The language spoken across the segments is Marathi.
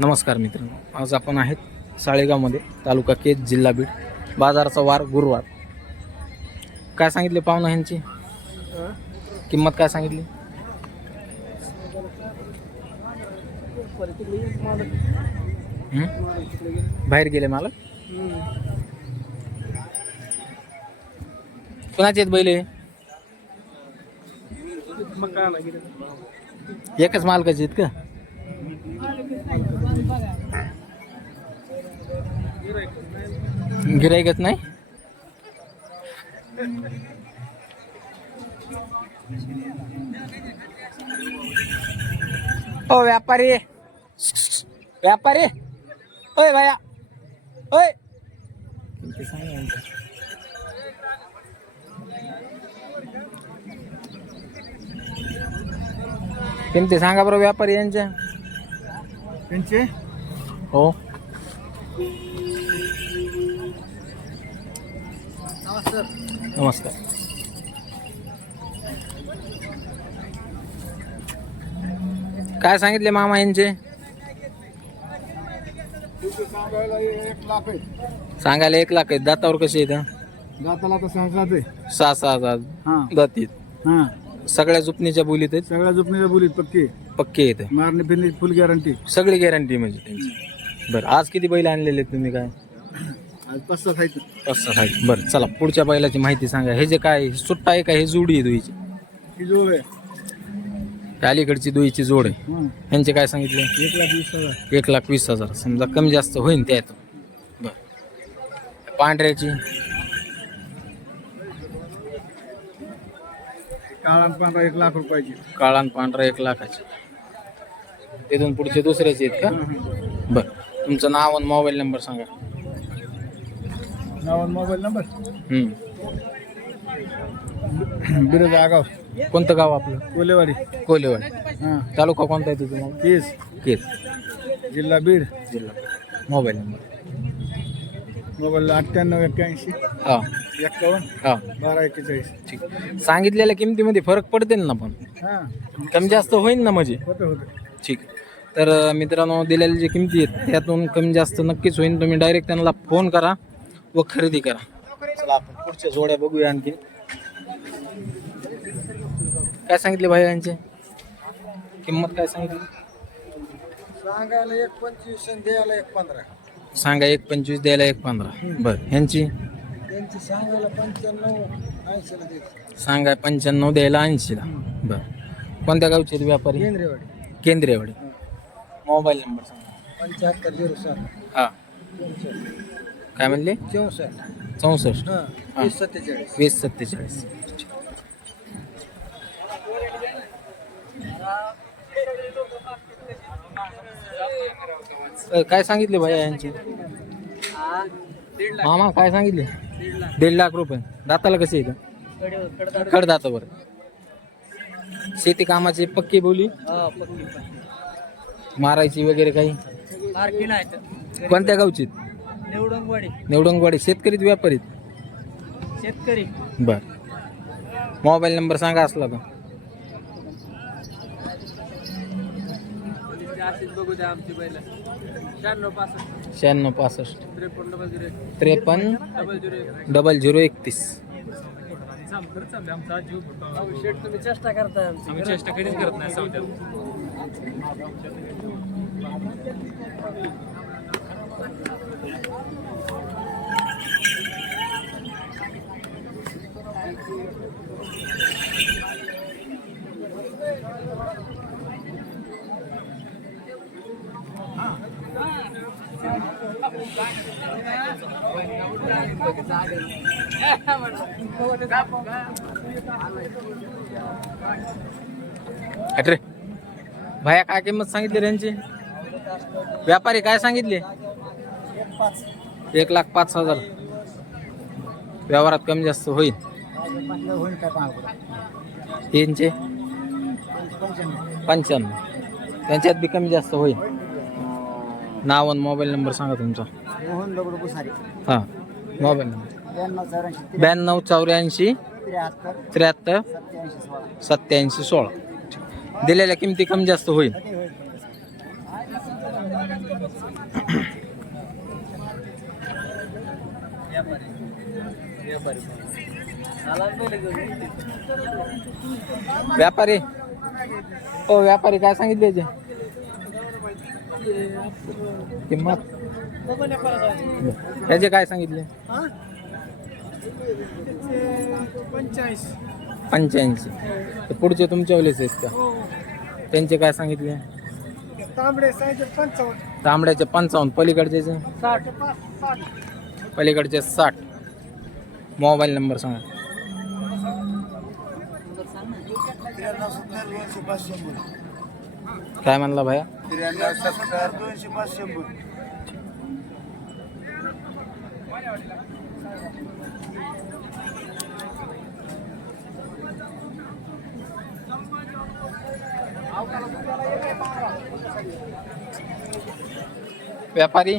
नमस्कार मित्रांनो. आज आपण आहेत साळेगावमध्ये तालुका केज जिल्हा बीड. बाजाराचा वार गुरुवार. काय सांगितले पाहुणा ह्यांची? किंमत काय सांगितली? बाहेर गेले मला कुणाचे आहेत बैल? एकच मालकाचे आहेत का? गिरायकच नाही? ओ व्यापारी. व्यापारी. ओय भया. ओय. किमती सांगा बरं व्यापारी यांच्या. त्यांचे? हो. नमस्कार. काय सांगितले मामा यांचे? सांगायला एक लाख आहे दातावर कसे आहेत हं? जाताला तर आहे. सहा सहा हजार हा. दातीत हा. सगळ्या जुपणीच्या बोलीत आहेत? सगळ्या जुपणीच्या बोलीत पक्की. पक्के आहेत. मारणे फिरणे फुल गॅरंटी सगळी गॅरंटी म्हणजे त्यांची. बरं आज किती बैल आणलेले आहेत तुम्ही काय? पाच आहेत आहेत बरं चला पुढच्या बैलाची माहिती सांगा. हे जे काय सुट्टा आहे का? हे जोडी आहे दुईची. ही जोड आहे. अलीकडची दुईची जोड आहे. हं. यांचे काय सांगितले? एक लाख वीस हजार. एक लाख वीस हजार. समजा कमी जास्त होईन त्यात. बर. पांढऱ्याची. काळा आणि पांढरा एक लाख रुपयाची. काळा आणि पांढरा एक लाखाची. तिथून पुढचे दुसऱ्याचे आहेत का? बर. तुमचं नाव आणि मोबाईल नंबर सांगा. नाव आणि मोबाईल नंबर? हम्म. बिरज आगाव. कोणतं गाव आपलं? कोलेवाडी. कोलेवाडी. हां. तालुका कोणता आहे तुझं केस केस जिल्हा बीड. जिल्हा मोबाईल नंबर. मोबाईल अठ्ठ्याण्णव एक्क्याऐंशी. हा. एक्कावन्न. हा. बारा एक्केचाळीस. ठीक. सांगितलेल्या किमतीमध्ये फरक पडते ना पण. हां. कमी जास्त होईल ना म्हणजे. होतं होतं. ठीक. तर अ, मित्रांनो दिलेल्या जे किमती आहेत त्यातून कमी जास्त नक्कीच होईल तुम्ही डायरेक्ट त्यांना फोन करा. व खरेदी करा. चला आपण पुढच्या जोड्या बघूया आणखी. काय सांगितले भाई यांचे? किंमत काय सांगितली? सांगायला एक पंचवीस द्यायला एक पंधरा. सांगा एक पंचवीस द्यायला एक पंधरा. बरं ह्यांची त्यांची सांगायला पंच्याण्णव ऐंशीला सांगा पंच्याण्णव द्यायला ऐंशीला. बरं. कोणत्या गावचे व्यापारी? केंद्रेवाडी. केंद्रेवाडी. मोबाईल नंबर सांगा. पंच्याहत्तर झिरो सात. हां. काय म्हणले? चौसष्ट. चौसष्ट. हां वीस सत्तेचाळीस. वीस सत्तेचाळीस. अ, काय सांगितले भैया यांचे? मामा काय सांगितले? दीड लाख रुपये. दाताला कसे येतं कडदातावर शेती कामाची पक्की बोली? मारायची वगैरे काही? कोणत्या गावची निवडणवाडी निवडणवाडी शेतकरीत व्यापारीत? शेतकरी. बर. मोबाईल नंबर सांगा असला तर. अशीच बघू द्या आमची बैल. शहाण्णव पासष्ट. शहाण्णव पासष्ट. त्रेपन्न डबल झिरो एक. त्रेपन्न डबल झिरो एक. डबल झिरो एकतीस. तुम्ही चेष्टा करताय आमची. चेष्टा कधीच करत नाही अरे भाया काय किंमत सांगितली त्यांची व्यापारी काय सांगितले? एक लाख पाच हजार. व्यवहारात कमी जास्त होईल. होईल काय पंच्याण्णव. त्यांच्यात बी कमी जास्त होईल. नाव आणि मोबाईल नंबर सांगा तुमचा. मोहन दगड पुसारी हां मोबाईल नंबर. ब्याण्णव चौऱ्याऐंशी ब्याण्णव चौऱ्याऐंशी त्र्याहत्तर त्र्याहत्तर सत्याऐंशी सोळा सत्याऐंशी सोळा. दिलेल्या किमती कमी जास्त होईल. व्यापारी. हो व्यापारी काय सांगितले याचे? किंमत. त्याचे काय सांगितले? पंच्याऐंशी. ते पुढचे तुमच्यावालेच आहेत का? त्यांचे काय सांगितले? तांबड्याचे पंचावन्न. पलीकडचे पलीकडचे साठ. मोबाईल नंबर सांगा. दोनशे पाच शंभर काय म्हणला भाया? दोनशे पाच शंभर व्यापारी?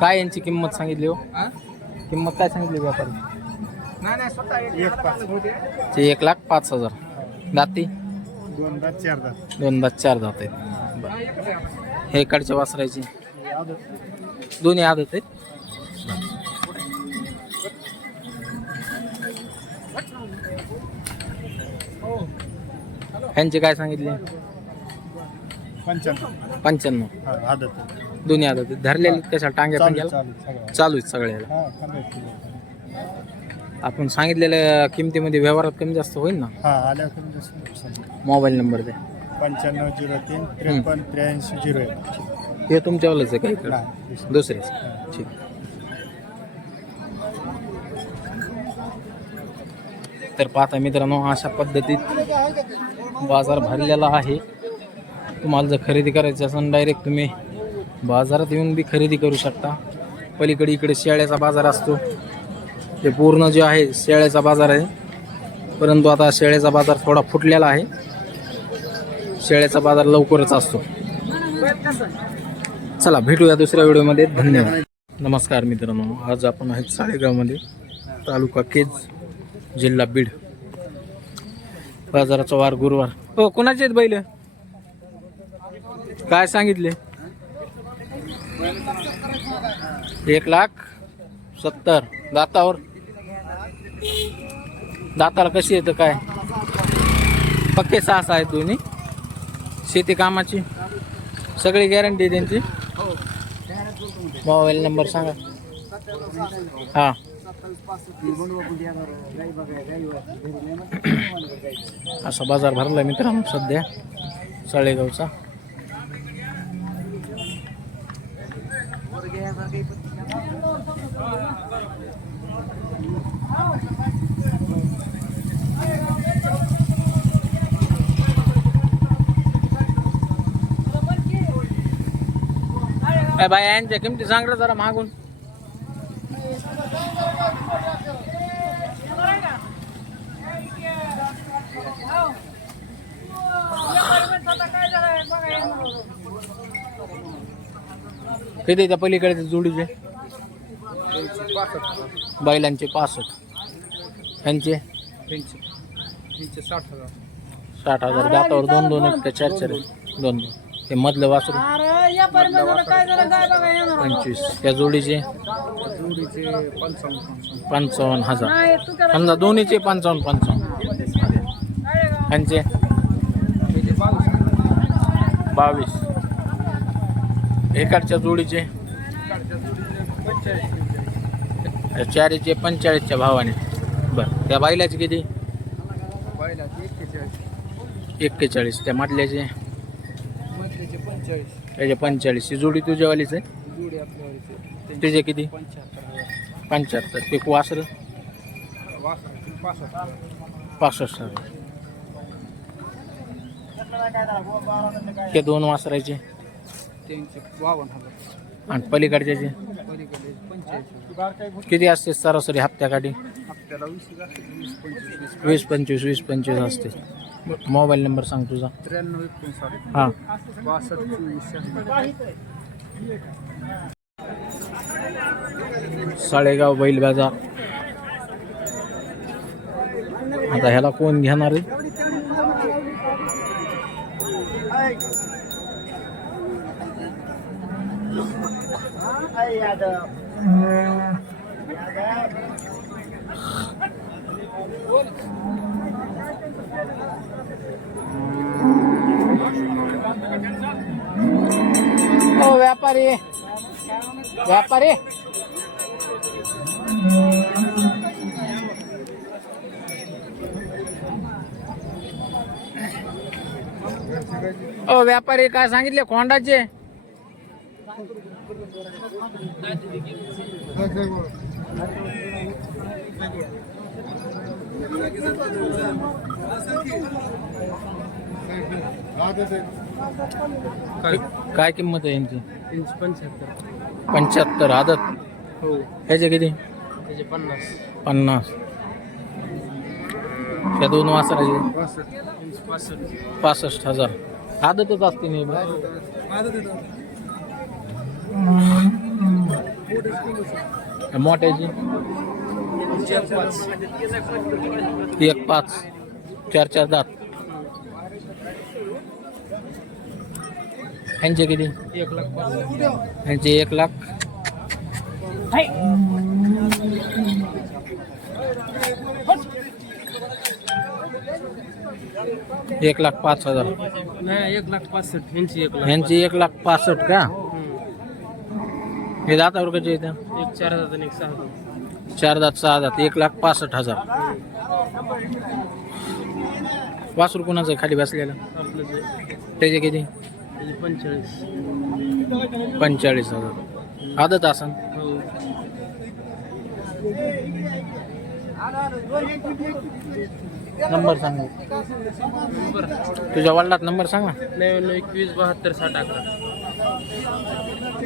काय यांची किंमत सांगितली हो? किंमत काय सांगितली व्यापारी? एक पाच. ते एक लाख पाच हजार. दाती? दोन दात चार दात. दोन दात चार दात आहेत. हे इकडच्या वासरायची दोन्ही आदत आहेत. ह्यांचे काय सांगितले? पंच्याण्णव. पंच्याण्णव. हा आदत दोन्ही आहेत धरलेले कशा टांग्या चालू पंग्याला चालू आहेत सगळ्याला आपण सांगितलेल्या किमतीमध्ये व्यवहारात कमी जास्त होईल ना? हा मोबाईल नंबर द्या. पंच्याण्णव झिरो तीन त्रेपन्न त्र्याऐंशी झिरो एक. हे तुमच्यावालंच आहे का इकडं? हा, दुसरे ठीक. तर पाहता मित्रांनो अशा पद्धतीत बाजार भरलेला आहे. तुम्हाला जर खरेदी करायची असेल डायरेक्ट तुम्ही बाजारात येऊन बी खरेदी करू शकता. पलीकडे इकडे शेळ्याचा बाजार असतो. ते पूर्ण जे आहे शेळ्याचा बाजार आहे. परंतु आता शेळ्याचा बाजार थोडा फुटलेला आहे. शेळ्याचा बाजार लवकरच असतो. चला भेटूया दुसऱ्या व्हिडिओमध्ये. धन्यवाद. नमस्कार मित्रांनो आज आपण आहेत साडेगावमध्ये तालुका केज जिल्हा बीड. बाजाराचा वार गुरुवार. हो कोणाचे आहेत बैल? काय सांगितले? एक लाख सत्तर. दातावर. दाताला कशी येतं काय? पक्के सहा सहा आहेत दोन्ही. शेती कामाची. सगळी गॅरंटी त्यांची. मोबाईल नंबर सांगा. हां. असा बाजार भरला मित्रांनो सध्या. साळेगावचा. बाय यांच्या किमती सांग रे जरा मागून. किती त्या पलीकडे जोडीचे? बैलांचे पासष्ट. यांचे साठ हजार. साठ हजार. दातावर दोन दोन एक ते चार चार. दोन दोन. ते मधलं वासरू? पंचवीस. त्या जोडीचे? जोडीचे पंचावन्न पंचावन्न. हजार. समजा दोन्हीचे पंचावन्न पंचावन्न. यांचे बावीस. एकडच्या जोडीचे? त्या चारीचे पंचेचाळीसच्या भावाने. बरं त्या बायलाचे किती? एक्केचाळीस. त्या पंचेचाळीस त्याचे पंचेचाळीस. ही जोडी तुझ्यावालीच आहे? तुझे किती? पंच्याहत्तर. ते वासर? पासष्ट ते दोन वासरायचे? त्यांचे आणि पलीकडच्याचे? पलीकडे पंचेचाळीस किती असते सरासरी हप्त्याकाठी हप्त्याला वीस पंचवीस वीस वीस पंचवीस वीस पंचवीस असते. मोबाईल नंबर सांग तुझा. त्र्याण्णव एकोणसाठ हाँ. बासष्ट चोवीस साळेगाव बैल बाज़ार आता ह्याला कोण घेणार आहे? ओ व्यापारी. व्यापारी. ओ व्यापारी काय सांगितले कोंडाचे काय? किंमत आहे यांची? पंच्याहत्तर. पंच्याहत्तर आदत? हो. ह्याचे किती? त्याचे पन्नास. पन्नास. या दोन वासराचे? पासष्ट. हजार. आदतच असते नाही मोठ्याची एक पाच चार चार दात ह्यांचे किती एक लाख ह्यांचे एक लाख एक लाख पाच हज़ार. नाही एक लाख पासष्ट यांची एक लाख ह्यांची एक लाख पासष्ट का. हे दातावर कसे येतं एक चार हजार आणि एक सहा चार दात सहा दात एक लाख पासष्ट हजार. वासरू कुणाचं आहे खाली बसलेलं? आपलं जे त्याचे किती? त्याचे पंचेचाळीस. पंचेचाळीस हजार. आदत असन? हो. नंबर सांग. बरं. तुझ्या वडिलात नंबर सांगा नव्याण्णव एकवीस बहात्तर साठ अकरा.